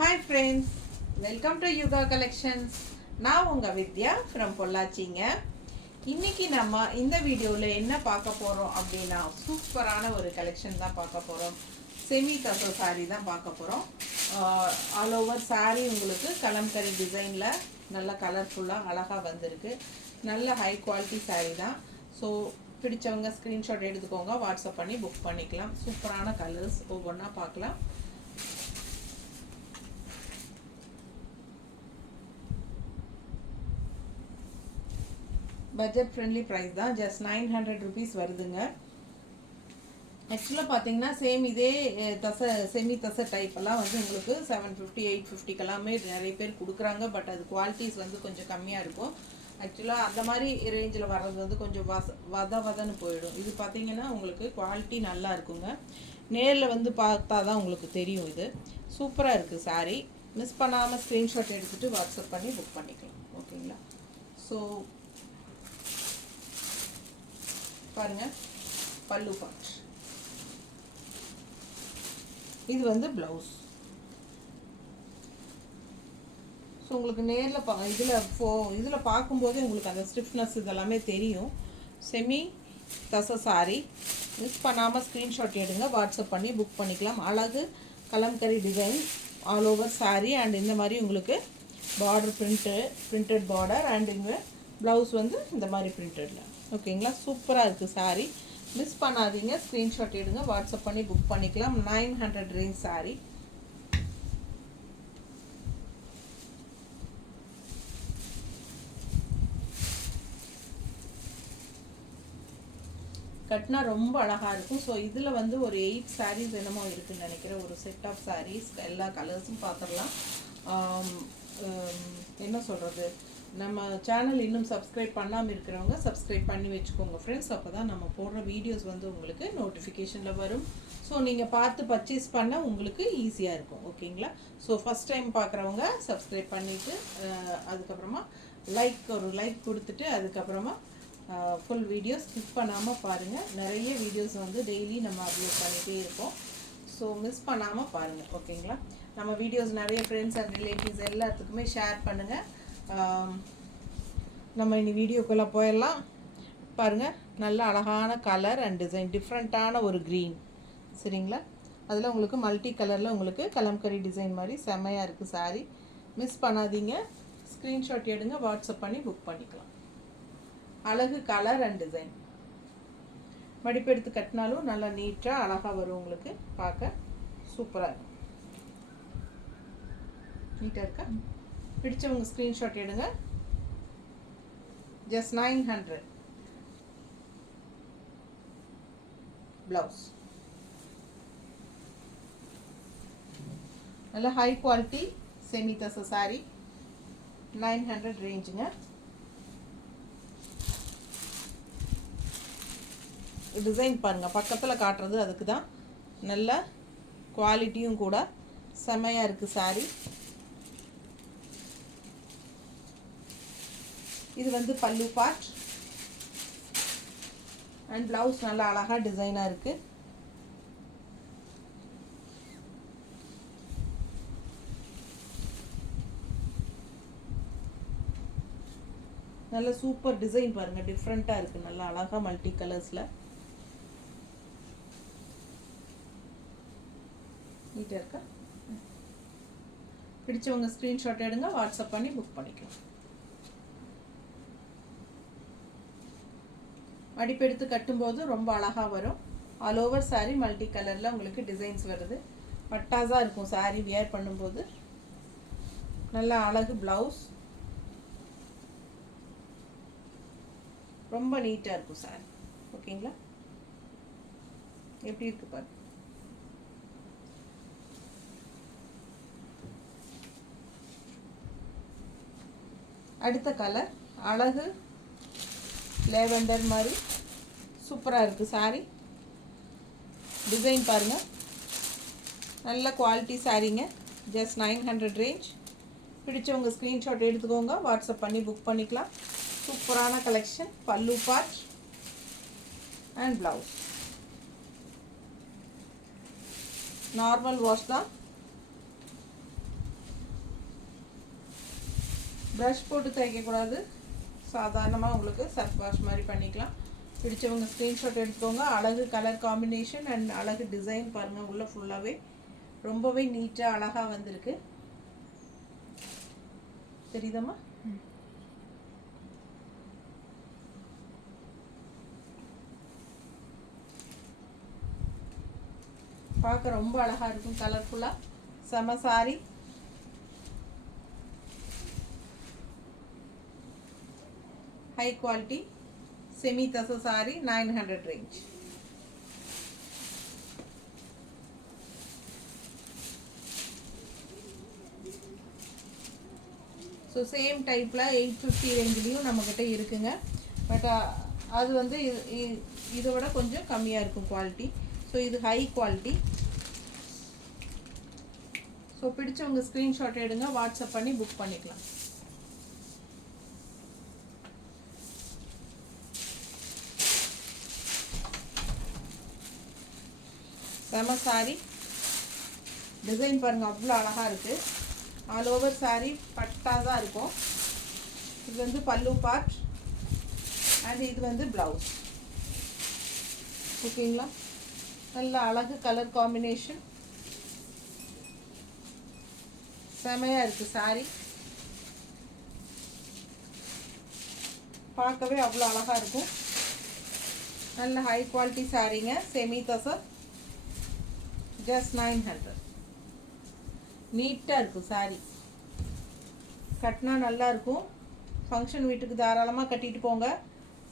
Hi friends, welcome to Yuga collections. நான் உங்கள் வித்யா from பொள்ளாச்சிங்க. இன்றைக்கி நம்ம இந்த வீடியோவில் என்ன பார்க்க போகிறோம் அப்படின்னா, சூப்பரான ஒரு கலெக்ஷன் தான் பார்க்க போகிறோம். செமி கசோ சாரீ தான் பார்க்க போகிறோம். ஆல் ஓவர் சாரீ உங்களுக்கு கலம்கரி டிசைனில் நல்ல கலர்ஃபுல்லாக அழகாக வந்திருக்கு. நல்ல ஹை குவாலிட்டி சாரீ தான். ஸோ பிடிச்சவங்க ஸ்க்ரீன்ஷாட் எடுத்துக்கோங்க, வாட்ஸ்அப் பண்ணி புக் பண்ணிக்கலாம். சூப்பரான கலர்ஸ் ஒவ்வொன்றா பார்க்கலாம். பட்ஜெட் ஃப்ரெண்ட்லி ப்ரைஸ் தான், ஜஸ்ட் 900 ருபீஸ் வருதுங்க. ஆக்சுவலாக பார்த்தீங்கன்னா சேம் இதே செமி தசை டைப்பெல்லாம் வந்து உங்களுக்கு 750 850க்கெல்லாமே நிறைய பேர் கொடுக்குறாங்க. பட் அது குவாலிட்டிஸ் வந்து கொஞ்சம் கம்மியாக இருக்கும். ஆக்சுவலாக அந்த மாதிரி ரேஞ்சில் வர்றது வந்து கொஞ்சம் வதன்னு போயிடும். இது பார்த்தீங்கன்னா உங்களுக்கு குவாலிட்டி நல்லா இருக்குங்க. நேரில் வந்து பார்த்தா தான் உங்களுக்கு தெரியும். இது சூப்பராக இருக்குது சாரீ. மிஸ் பண்ணாமல் ஸ்க்ரீன்ஷாட் எடுத்துகிட்டு வாட்ஸ்அப் பண்ணி புக் பண்ணிக்கலாம். ஓகேங்களா? ஸோ பாருங்க, பல்லு பார்ட். இது வந்து ப்ளவுஸ். ஸோ உங்களுக்கு நேரில் இதில் பார்க்கும்போதே உங்களுக்கு அந்த ஸ்டிஃப்னஸ் இதெல்லாமே தெரியும். செமி தசை சாரி. மிஸ் பண்ணாமல் ஸ்க்ரீன்ஷாட் எடுங்க, வாட்ஸ்அப் பண்ணி புக் பண்ணிக்கலாம். அழகு kalamkari design all over sari. And இந்த மாதிரி உங்களுக்கு பார்டர் பிரிண்டட் பார்டர். அண்ட் இங்கே ப்ளவுஸ் வந்து இந்த மாதிரி பிரிண்டடில். ஓகேங்களா? சூப்பராக இருக்குது சாரீ. மிஸ் பண்ணாதீங்க, ஸ்க்ரீன்ஷாட் எடுங்க, வாட்ஸ்அப் பண்ணி புக் பண்ணிக்கலாம். 900 ரேஞ்ச் சாரீ. கட்டினா ரொம்ப அழகாக இருக்கும். ஸோ இதில் வந்து ஒரு 8 சாரீஸ் என்னமோ இருக்குதுன்னு நினைக்கிறேன். ஒரு செட் ஆஃப் சாரீஸ், எல்லா கலர்ஸும் பார்த்துடலாம். என்ன சொல்கிறது, நம்ம சேனல் இன்னும் சப்ஸ்கிரைப் பண்ணாமல் இருக்கிறவங்க சப்ஸ்கிரைப் பண்ணி வச்சுக்கோங்க ஃப்ரெண்ட்ஸ். அப்போ தான் நம்ம போடுற வீடியோஸ் வந்து உங்களுக்கு நோட்டிஃபிகேஷனில் வரும். ஸோ நீங்கள் பார்த்து பர்ச்சேஸ் பண்ண உங்களுக்கு ஈஸியாக இருக்கும். ஓகேங்களா? ஸோ ஃபஸ்ட் டைம் பார்க்குறவங்க சப்ஸ்கிரைப் பண்ணிவிட்டு அதுக்கப்புறமா ஒரு லைக் கொடுத்துட்டு அதுக்கப்புறமா ஃபுல் வீடியோஸ் ஸ்கிப் பண்ணாமல் பாருங்கள். நிறைய வீடியோஸ் வந்து டெய்லி நம்ம அப்லோட் பண்ணிகிட்டே இருப்போம். ஸோ மிஸ் பண்ணாமல் பாருங்கள். ஓகேங்களா? நம்ம வீடியோஸ் நிறைய ஃப்ரெண்ட்ஸ் அண்ட் ரிலேட்டிவ்ஸ் எல்லாத்துக்குமே ஷேர் பண்ணுங்கள். நம்ம இனி வீடியோக்குள்ளே போயிடலாம். பாருங்கள், நல்ல அழகான கலர் அண்ட் டிசைன், டிஃப்ரெண்ட்டான ஒரு க்ரீன். சரிங்களா? அதில் உங்களுக்கு மல்டி கலரில் உங்களுக்கு கலம்கரி டிசைன் மாதிரி செம்மையாக இருக்குது சாரீ. மிஸ் பண்ணாதீங்க, ஸ்க்ரீன்ஷாட் எடுங்க, வாட்ஸ்அப் பண்ணி புக் பண்ணிக்கலாம். அழகு கலர் அண்ட் டிசைன். மடிப்பெடுத்து கட்டினாலும் நல்லா நீட்டாக அழகாக வரும். உங்களுக்கு பார்க்க சூப்பராக இருக்கும். நீட்டாக இருக்கா? பிடிச்சவங்க ஸ்க்ரீன்ஷாட் எடுங்க. ஜஸ்ட் 900. ப்ளவுஸ் நல்ல ஹை குவாலிட்டி செமி தசை சாரி. 900 ரேஞ்சுங்க. டிசைன் பாருங்கள், பக்கத்தில் காட்டுறது அதுக்கு தான். நல்ல குவாலிட்டியும் கூட செம்மையாக இருக்குது சாரீ. இது வந்து பல்லு பார்ட் அண்ட் ப்ளவுஸ் நல்லா அழகாக டிசைனாக இருக்குது. நல்ல சூப்பர் டிசைன் பாருங்கள், டிஃப்ரெண்ட்டாக இருக்குது. நல்லா அழகாக மல்டி கலர்ஸில் நீட்டாக இருக்கா? பிடிச்சவங்க ஸ்க்ரீன்ஷாட் எடுங்க, வாட்ஸ்அப் பண்ணி புக் பண்ணிக்கலாம். மடிப்பெடுத்து கட்டும்போது ரொம்ப அழகாக வரும். ஆல் ஓவர் சாரீ மல்டி கலரில் உங்களுக்கு டிசைன்ஸ் வருது. பட்டாஸாக இருக்கும் சாரீ வியர் பண்ணும்போது. நல்ல அழகு ப்ளவுஸ். ரொம்ப நீட்டாக இருக்கும் சாரீ. ஓகேங்களா? எப்படி இருக்கு பாரு. அடுத்த கலர் அழகு லேவெண்டர் மாதிரி சூப்பராக இருக்குது சாரீ. டிசைன் பாருங்கள், நல்ல குவாலிட்டி சாரீங்க. Just 900 range. பிடிச்சவங்க ஸ்க்ரீன்ஷாட் எடுத்துக்கோங்க, வாட்ஸ்அப் பண்ணி புக் பண்ணிக்கலாம். சூப்பரான கலெக்ஷன். பல்லு part and blouse. Normal wash தான். ப்ரஷ் போட்டு தேய்க்கக்கூடாது, சாதாரணமாக உங்களுக்கு சர்ஃப் வாஷ் மாதிரி பண்ணிக்கலாம். பிடிச்சவங்க ஸ்க்ரீன்ஷாட் எடுத்துக்கோங்க. அழகு கலர் காம்பினேஷன் அண்ட் அழகு டிசைன் பாருங்கள். உள்ளே ஃபுல்லாகவே ரொம்பவே நீட்டாக அழகாக வந்திருக்கு. தெரியுதம்மா? பார்க்க ரொம்ப அழகாக இருக்கும், கலர்ஃபுல்லாக. செம சாரி. ஹை குவாலிட்டி செமி தச சாரி, 900 ரேஞ்ச். ஸோ சேம் டைப்பில் 850 ரேஞ்சிலையும் நம்மக்கிட்ட இருக்குங்க. பட் அது வந்து இதை விட கொஞ்சம் கம்மியாக இருக்கும் குவாலிட்டி. ஸோ இது ஹை குவாலிட்டி. ஸோ பிடிச்சவங்க ஸ்க்ரீன்ஷாட் எடுங்க, வாட்ஸ்அப் பண்ணி புக் பண்ணிக்கலாம். செம சாரி. டிசைன் பாருங்கள், அவ்வளோ அழகாக இருக்குது. ஆல் ஓவர் சாரி பட்டாக தான் இருக்கும். இது வந்து பல்லு பார்ட் அண்ட் இது வந்து ப்ளவுஸ். ஓகேங்களா? நல்ல அழகு கலர் காம்பினேஷன், செமையாக இருக்குது சாரி. பார்க்கவே அவ்வளோ அழகாக இருக்கும். நல்ல high quality சாரீங்க. Semi tussar, just 900. நீட்டாக இருக்கும் சாரி. கட்டினா நல்லா இருக்கும். ஃபங்க்ஷன் வீட்டுக்கு தாராளமாக கட்டிட்டு போங்க.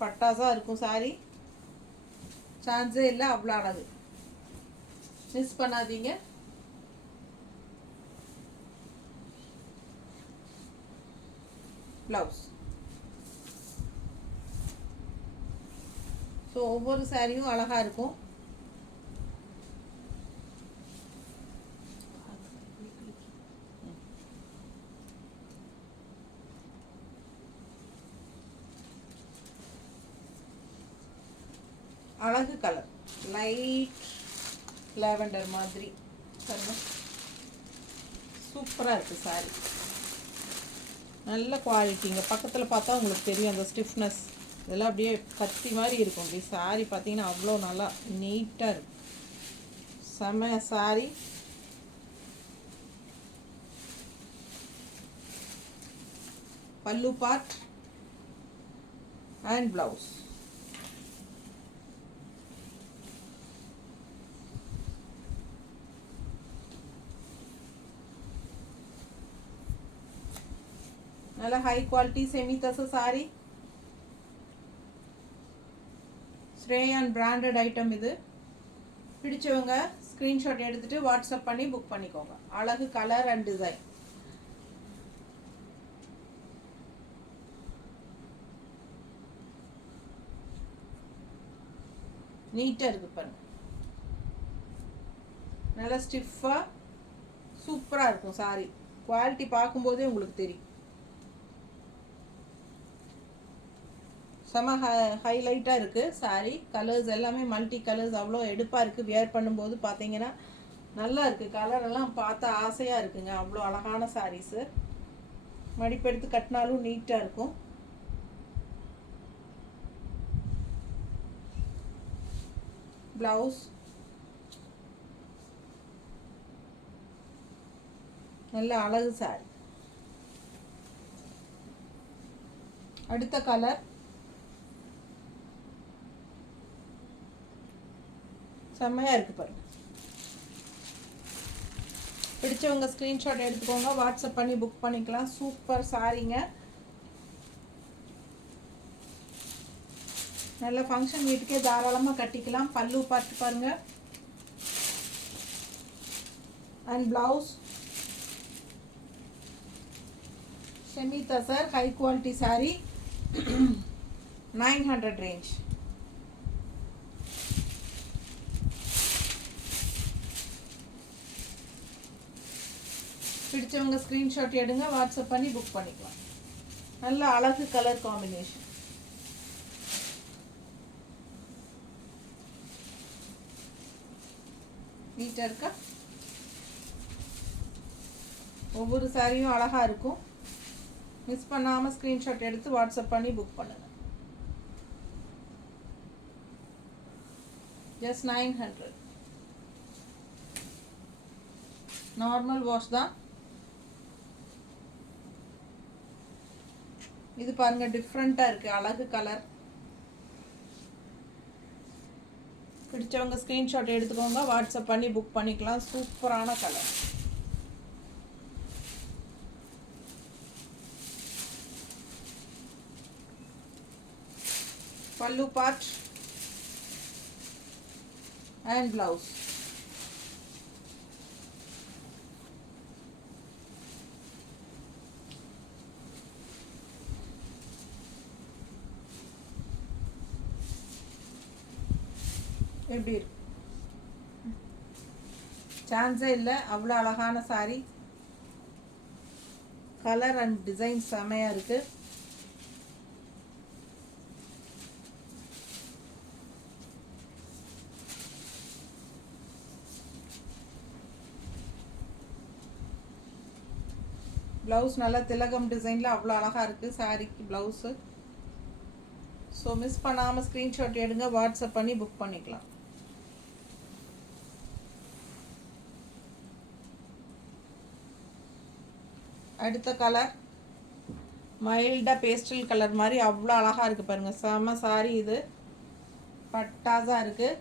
பட்டாசாக இருக்கும் சாரி. சான்ஸே இல்லை, அவ்வளோ அழகு. மிஸ் பண்ணாதீங்க. ப்ளவுஸ். ஸோ ஒவ்வொரு சாரியும் அழகாக இருக்கும். அழகு கலர், லைட் லாவெண்டர் மாதிரி சூப்பராக இருக்குது சாரி. நல்ல குவாலிட்டிங்க. பக்கத்தில் பார்த்தா உங்களுக்கு தெரியும் அந்த ஸ்டிஃப்னஸ். இதெல்லாம் அப்படியே கத்தி மாதிரி இருக்கும். அப்படி சாரி பார்த்தீங்கன்னா அவ்வளோ நல்லா நீட்டாக இருக்கும். செம்ம சாரி. பல்லு பார்ட் அண்ட் ப்ளவுஸ். நல்ல ஹை குவாலிட்டி செமி தச சாரி. ஸ்ரேயான் பிராண்டட் ஐட்டம் இது. பிடிச்சவங்க ஸ்க்ரீன்ஷாட் எடுத்துகிட்டு வாட்ஸ்அப் பண்ணி புக் பண்ணிக்கோங்க. அழகு கலர் அண்ட் டிசைன். நீட்டாக இருக்குது பாருங்க. நல்லா ஸ்டிஃபாக சூப்பராக இருக்கும் சாரி. குவாலிட்டி பார்க்கும்போதே உங்களுக்கு தெரியும். செம ஹைலைட்டாக இருக்குது சாரி. கலர்ஸ் எல்லாமே மல்டி கலர்ஸ், அவ்வளோ எடுப்பாக இருக்குது. வியர் பண்ணும்போது பார்த்தீங்கன்னா நல்லா இருக்குது. கலரெல்லாம் பார்த்தா ஆசையாக இருக்குங்க. அவ்வளோ அழகான சாரீஸு. மடிப்பெடுத்து கட்டினாலும் நீட்டாக இருக்கும். ப்ளவுஸ் நல்ல அழகு சாரி. அடுத்த கலர் செம்மையாக இருக்குது பாருங்க. பிடிச்சவங்க ஸ்க்ரீன்ஷாட் எடுத்துக்கோங்க, வாட்ஸ்அப் பண்ணி புக் பண்ணிக்கலாம். சூப்பர் சாரிங்க. நல்ல ஃபங்க்ஷன் வீட்டுக்கே தாராளமாக கட்டிக்கலாம். பல்லு பார்த்து பாருங்க and blouse. Semi tussar high quality sorry, 900 range. பிடிச்சவங்க ஸ்க்ரீன்ஷாட் எடுங்க, வாட்ஸ்அப் பண்ணி புக் பண்ணிக்கலாம். நல்ல அழகு கலர் காம்பினேஷன். நீட்டாக இருக்கா? ஒவ்வொரு சாரியும் அழகாக இருக்கும். மிஸ் பண்ணாமல் ஸ்க்ரீன்ஷாட் எடுத்து வாட்ஸ்அப் பண்ணி புக் பண்ணுங்கள். ஜஸ்ட் 900. நார்மல் வாஷ் தான். இது பாருங்கள் டிஃப்ரெண்ட்டாக இருக்குது, அழகு கலர். பிடிச்சவங்க ஸ்க்ரீன்ஷாட் எடுத்துக்கோங்க, வாட்ஸ்அப் பண்ணி புக் பண்ணிக்கலாம். சூப்பரான கலர். பல்லு பார்ட் அண்ட் பிளவுஸ். எப்படி இருக்கு? சான்ஸே இல்லை, அவ்வளோ அழகான சாரி. கலர் அண்ட் டிசைன் செமையாக இருக்குது. ப்ளவுஸ் நல்லா திலகம் டிசைனில் அவ்வளோ அழகாக இருக்குது சாரிக்கு ப்ளவுஸு. ஸோ மிஸ் பண்ணாமல் ஸ்க்ரீன்ஷாட் எடுங்க, வாட்ஸ்அப் பண்ணி புக் பண்ணிக்கலாம். அடுத்த கலர் மைல்டாக பேஸ்டல் கலர் மாதிரி அவ்வளோ அழகாக இருக்குது பாருங்கள். செம சாரி இது, பட்டாஸாக இருக்குது.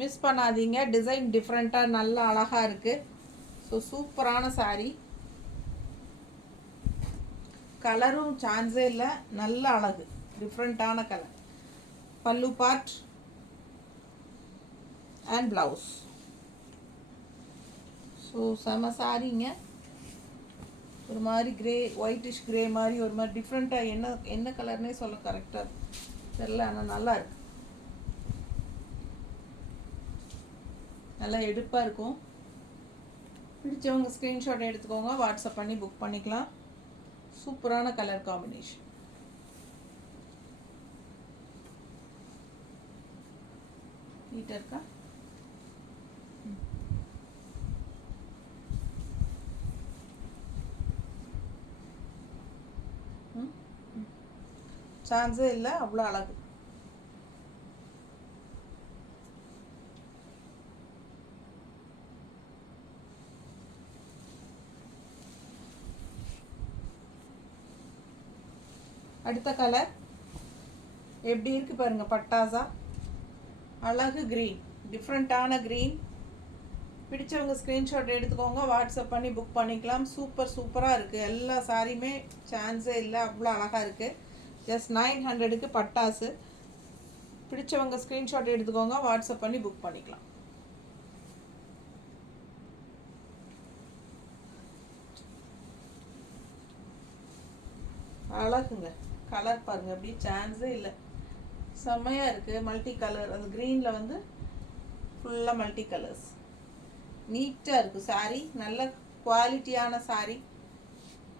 மிஸ் பண்ணாதீங்க, டிசைன் டிஃப்ரெண்ட்டாக நல்லா அழகாக இருக்குது. ஸோ சூப்பரான சாரி. கலரும் சான்ஸே இல்லை, நல்ல அழகு, டிஃப்ரெண்ட்டான கலர். பல்லு பார்ட் அண்ட் ப்ளவுஸ். ஸோ செம சாரிங்க. ஒரு மாதிரி கிரே, ஒயிட்டிஷ் கிரே மாதிரி ஒரு மாதிரி டிஃப்ரெண்ட்டாக, என்ன கலர்னே சொல்ல கரெக்டாக தெரில, ஆனால் நல்லா இருக்கு, நல்லா எடுப்பாக இருக்கும். பிடிச்சவங்க ஸ்க்ரீன்ஷாட் எடுத்துக்கோங்க, வாட்ஸ்அப் பண்ணி புக் பண்ணிக்கலாம். சூப்பரான கலர் காம்பினேஷன். நீட்டாக இருக்கா? சான்ஸே இல்லை, அவ்வளோ அழகு. அடுத்த கலர் எப்படி இருக்குது பாருங்கள், பட்டாசா அழகு க்ரீன், டிஃப்ரெண்ட்டான க்ரீன். பிடிச்சவங்க ஸ்க்ரீன்ஷாட் எடுத்துக்கோங்க, வாட்ஸ்அப் பண்ணி புக் பண்ணிக்கலாம். சூப்பராக இருக்குது, எல்லா சாரியுமே சான்ஸே இல்லை, அவ்வளோ அழகாக இருக்குது. ஜஸ்ட் 900க்கு பட்டாசு. பிடிச்சவங்க ஸ்க்ரீன்ஷாட் எடுத்துக்கோங்க, வாட்ஸ்அப் பண்ணி புக் பண்ணிக்கலாம். அழகுங்க, கலர் பாருங்கள், அப்படி சான்ஸே இல்லை, செம்மையாக இருக்குது. மல்டி கலர், அது க்ரீனில் வந்து ஃபுல்லாக மல்டி கலர்ஸ். நீட்டாக இருக்குது சாரீ, நல்ல குவாலிட்டியான சாரீ.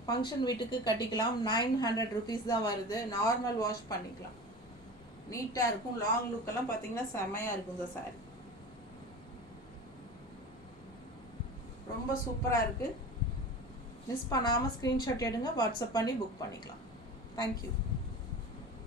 ஃபங்க்ஷன் வீட்டுக்கு கட்டிக்கலாம். 900 ருபீஸ் தான் வருது. நார்மல் வாஷ் பண்ணிக்கலாம். நீட்டாக இருக்கும். லாங் லுக்கெல்லாம் பார்த்தீங்கன்னா செம்மையாக இருக்கும் இந்த சாரீ. ரொம்ப சூப்பராக இருக்குது. மிஸ் பண்ணாமல் ஸ்க்ரீன்ஷாட் எடுங்க, வாட்ஸ்அப் பண்ணி புக் பண்ணிக்கலாம். தேங்க்யூ.